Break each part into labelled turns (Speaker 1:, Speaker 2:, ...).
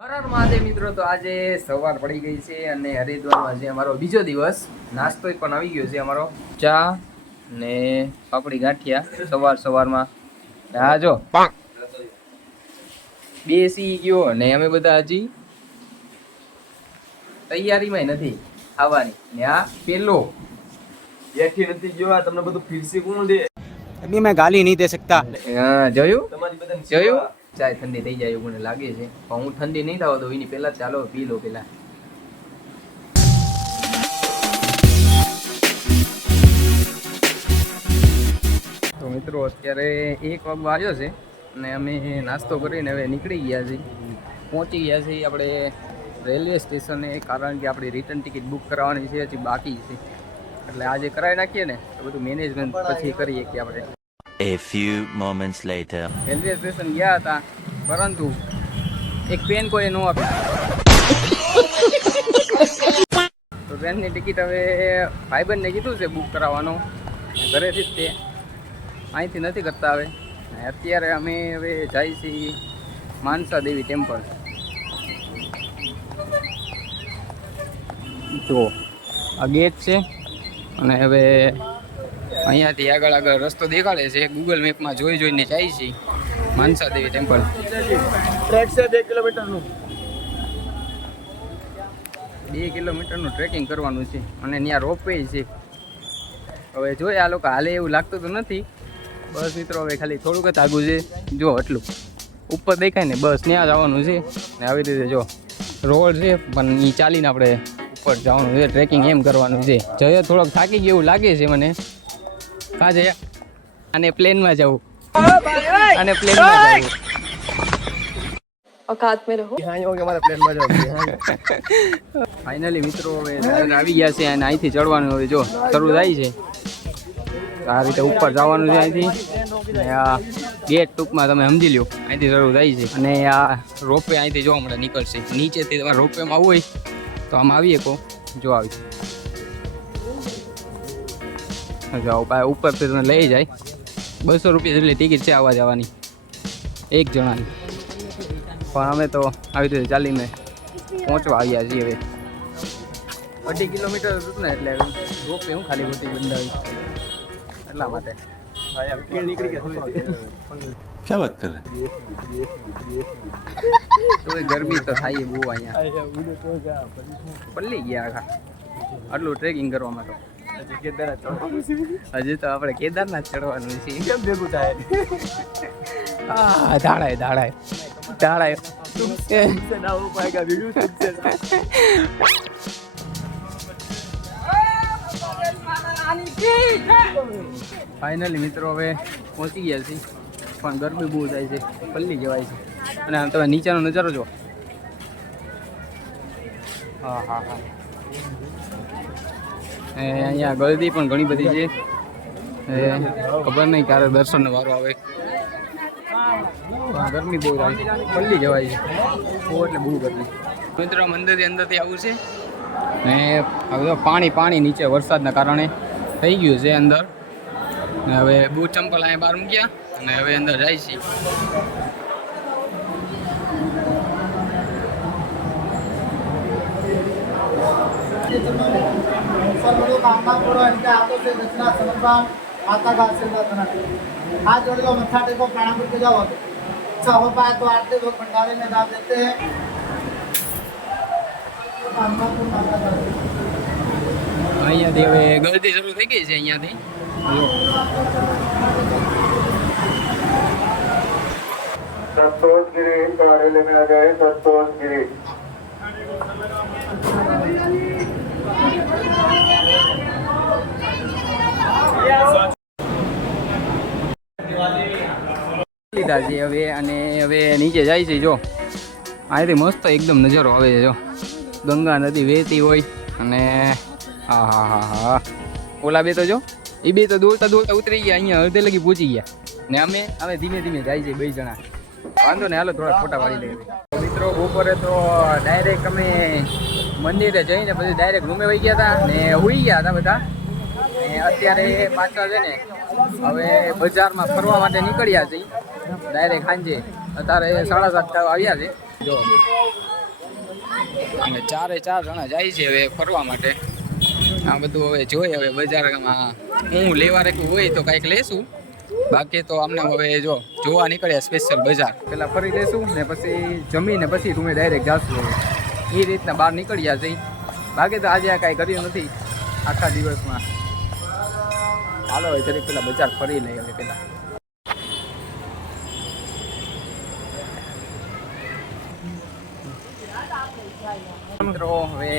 Speaker 1: મિત્રો તો આજે સવાર પડી ગઈ છે અને હરિદ્વારનો આજે અમારો બીજો દિવસ નાસ્તો પણ આવી ગયો છે અમારો. ચા ને પાપડી ગાંઠિયા સવાર સવારમાં. હા જો. બેસી ગયો ને અમે બધા હજી તૈયારીમાં નથી ખાવાની ને આ પેલો.
Speaker 2: બેઠી નથી જોવા તમને બધું ફીરસી કોણ દે?
Speaker 3: અભી મેં ગાલી નહીં દે શકતા.
Speaker 1: હા જોયું?
Speaker 2: તમારી બધા
Speaker 1: જોયું? ચાય ઠંડી થઈ જાય એવું મને લાગે છે. પણ હું ઠંડી નહીં થવા દઉં એની પહેલાં ચાલો પી લો પહેલાં તો મિત્રો અત્યારે એક વાગવા આવ્યો છે અને અમે નાસ્તો કરીને હવે નીકળી ગયા છીએ. પહોંચી ગયા છીએ આપણે રેલવે સ્ટેશને કારણ કે આપણી રિટર્ન ટિકિટ બુક કરાવવાની છે હજી બાકી છે. એટલે આજે કરાવી નાખીએ ને તો બધું મેનેજમેન્ટ પછી કરીએ કે આપણે.
Speaker 4: A few moments later.
Speaker 1: Railway station ગયા હતા, પરંતુ એક પેન કોઈ ન આપી. તો ટ્રેનની ટિકિટ હવે ભાઈબંધને કીધું છે બુક કરાવવાનો. ઘરેથી જ તે અહીંથી નથી કરતા હવે. અત્યારે અમે હવે જાય છીએ માનસા દેવી ટેમ્પલ. જો આ ગેટ છે અને હવે અહીંયાથી આગળ આગળ રસ્તો દેખાડે છે. ગૂગલ મેપમાં જોઈ જોઈને જાય છે. માનસા દેવી ટેમ્પલ
Speaker 2: ટ્રેક છે બે કિલોમીટરનું.
Speaker 1: બે કિલોમીટરનું ટ્રેકિંગ કરવાનું છે. અને ત્યાં રોપવે છે. હવે જોઈએ આ લોકો હાલે એવું લાગતું તો નથી. બસ મિત્રો હવે ખાલી થોડુંક જ આગું છે. જો એટલું ઉપર દેખાય ને બસ ત્યાં જવાનું છે. ને આવી રીતે જો રોડ છે પણ એ ચાલીને આપણે ઉપર જવાનું છે. ટ્રેકિંગ એમ કરવાનું છે. જઈએ થોડોક થાકી ગયું એવું લાગે છે મને. કા જયા અને પ્લેનમાં જવું અને પ્લેનમાં જવું
Speaker 5: औकात में रहो
Speaker 2: હા એવું કે મારા પ્લેનમાં જાવ
Speaker 1: ફાઇનલી મિત્રો હવે driver આવી ગયા છે અને અહીંથી ચડવાનું હવે જો શરૂ થાય છે આ રીતે ઉપર જવાનું છે અહીંથી અને આ ગેટ ટૂંકમાં તમે સમજી લો અહીંથી શરૂ થાય છે અને આ રોપવે અહીંથી જોવા મળે નીકળશે નીચેથી તમારે રોપવેમાં આવવું હોય તો આમ આવી શકો જો આવી જાઓ પા ઉપરથી તમે લઈ જાય બસો રૂપિયા જેટલી ટિકિટ છે આવવા જવાની એક જણાની પણ અમે તો આવી રીતે ચાલીને પહોંચવા આવ્યા છીએ હવે અઢી કિલોમીટર હતું ને એટલે રોપે હું ખાલી ખોટી બંધાવી એટલા માટે
Speaker 2: નીકળી ગયા
Speaker 4: क्या बात कर रहे
Speaker 1: તો ગરમી તો થાય બહુ અહીંયા પલ્લી ગયા આખા આટલું ટ્રેકિંગ કરવામાં તો હજી તો આપણે કેદારનાથ ચડવાનું છે.
Speaker 2: કેમ ભેગું થાય?
Speaker 1: હા ધાડાય ધાડાય ધાડાય ફાઇનલી મિત્રો, હવે પહોંચી ગયા છે પણ ગરમી બહુ થાય છે. પલ્લી જવાય છે. અને આમ તમે નીચેનો નજારો જો હા હા હા. અહીંયા ગળદી પણ ઘણી બધી છે. ખબર નહીં ક્યારે દર્શનનો વારો આવે. ગરમી બહુ થાય. પલ્લી જવાય છે. બહુ એટલે બહુ ગરમી. મિત્રો, મંદિરની અંદરથી આવું છે. ને પાણી પાણી નીચે વરસાદના કારણે થઈ ગયું છે અંદર. ને હવે બહુ ચંપલ અહીંયા બહાર મૂક્યા અને હવે અંદર જાય છે.
Speaker 6: Thank you. इनके हाथों से दक्षिणा समर्पण माता का आशीर्वाद बनाते हाथ जोड़ लो मत्था टेको प्रणाम करके जाओ अच्छा हो पाए तो आरती लोग भंडारे में डाल देते हैं कामना पूर्ण माता का आशीर्वाद।
Speaker 1: અહીંયાથી હવે ગળદી શરૂ થઈ ગઈ છે અહીંયાથી
Speaker 7: संतोष गिरी कार्यालय में आ गए
Speaker 1: લીધા છે હવે અને હવે નીચે જાય છે, જો. અહીંથી મસ્ત એકદમ નજારો આવે છે, જો. ગંગા નદી વહેતી હોય અને હા હા હા હા. ઓલા બે તો, જો. એ બે તો દોડતા દોડતા ઉતરી ગયા, અહીંયા અડધે લગી પહોંચી ગયા. ને અમે અમે ધીમે ધીમે જાય છે બે જણા. વાંધો ને હાલો, થોડા ફોટા પાડી લઈએ મિત્રો, બપોરે તો ડાયરેક્ટ અમે મંદિરે જઈને પછી ડાયરેક્ટ રૂમે વહી ગયા હતા ને ઉઈ ગયા હતા બધા. અત્યારે પાછા છે ને, હવે બજારમાં ફરવા માટે નીકળ્યા છે ડાયરેક્ટ સાંજે. અત્યારે સાડા સાત આવ્યા છે. જો. અને ચારે ચાર જણા જાય છે હવે ફરવા માટે. આ બધું હવે જોઈએ, હવે બજારમાં હું લેવા રાખવું હોય તો કાંઈક લેશું. બાકી તો અમને હવે જો જોવા નીકળ્યા સ્પેશિયલ બજાર. પહેલાં ફરી લેશું ને પછી જમીને પછી રૂમે ડાયરેક્ટ જાશું. એ રીતના બહાર નીકળ્યા જઈ બાકી તો આજે આ કાંઈ કર્યું નથી. આખા દિવસમાં. હાલો, હવે જરીક પેલા બજાર ફરી લઈએ હવે મિત્રો, હવે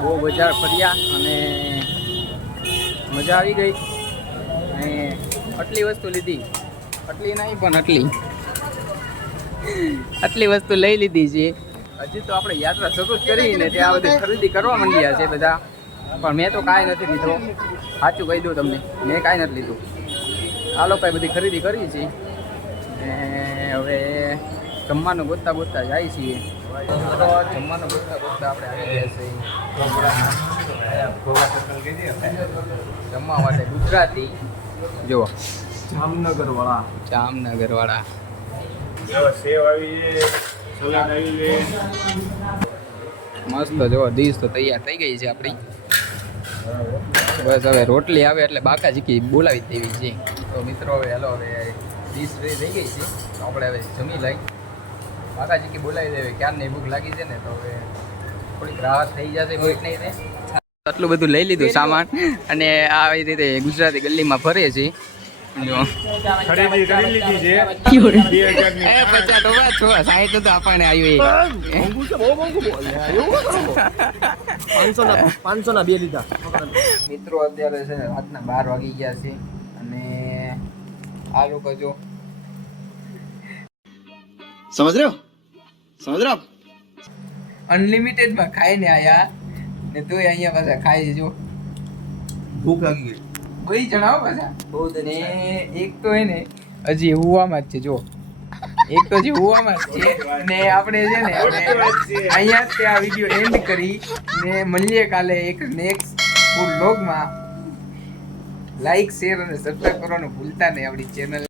Speaker 1: બહુ બજાર ફર્યા અને મજા આવી ગઈ. અને આટલી વસ્તુ લીધી. આટલી નહીં, પણ આટલી. આટલી વસ્તુ લઈ લીધી છે. હજી તો આપણે યાત્રા શરૂ જ કરી ત્યાં બધી ખરીદી કરવા માંડ્યા છે બધા. પણ મેં તો કાંઈ નથી લીધો. સાચું કહી દઉં તમને મેં કાંઈ નથી લીધું. આ લોકોએ બધી ખરીદી કરી છે. ને હવે જમવાનું ગોતતા ગોતતા જાય છીએ. તો જમવાનું ગોતતા ગોતતા આપણે આવી ગયા છીએ. જમવા માટે ગુજરાતી જો
Speaker 2: જામનગર વાળા
Speaker 1: જામનગર વાળા
Speaker 2: સેવ આવી સલાડ આવી
Speaker 1: મસ્ત જો ડીશ તો તૈયાર થઈ ગઈ છે આપણી. બસ હવે રોટલી આવે એટલે બાકા જીકી બોલાવી દેવી છે. તો મિત્રો હવે હેલો હવે ડીશ થઈ ગઈ છે. તો આપણે હવે જમી લઈ બાકા જીકી બોલાવી દેવી. ક્યારની ભૂખ લાગી છે ને તો હવે થોડીક રાહત થઈ જશે ભૂખ નહીં ને આટલું બધું લઈ લીધું સામાન. અને આવી રીતે ગુજરાતી ગલીમાં ફરે છે.
Speaker 2: ખરીદી કરી લીધી છે.
Speaker 1: એ પચાસ ટકા છો. સાહીઠ તો આપણને આવ્યું એ.
Speaker 2: મોંઘું છે બહુ મોંઘું પાંચસો ના પાંચસો ના બે લીધા.
Speaker 1: મિત્રો અત્યારે છે રાતના બાર વાગી ગયા છે. અને આ લોકો જો
Speaker 2: સમજ રહ્યો? સમજ રહ્યો
Speaker 1: અનલિમિટેડમાં ખાઈને આયા. ને તોય અહીંયા પાછા ખાઈ જો.
Speaker 2: ભૂખ લાગી ગઈ.
Speaker 1: બધી જણાવો પાછા. બહુ ને એક તો એને હજી હુવામાં જ છે જો એક તો હજી હુવામાં જ છે. ને આપણે છે ને અહીંયા જ આ વીડિયો એન્ડ કરી. ને મળીએ કાલે એક નેક્સ્ટ ફૂડ લોગમાં લાઈક શેર અને સબસ્ક્રાઈબ કરવાનું ભૂલતા નહીં આપણી ચેનલ